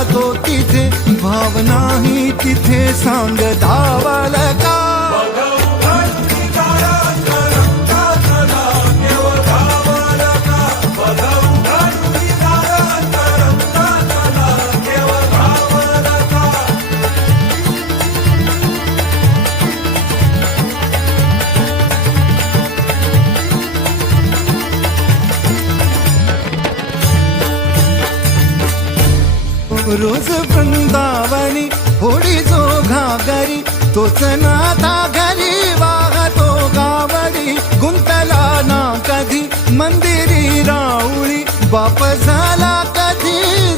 राहतो तिथे भाव नाही तिथे सांग धावल का रोज वृंदावनी होडी जो घागरी तोच नाथा घरी वाहतो गावडी गुंतला ना कधी मंदिरी राऊळी बाप झाला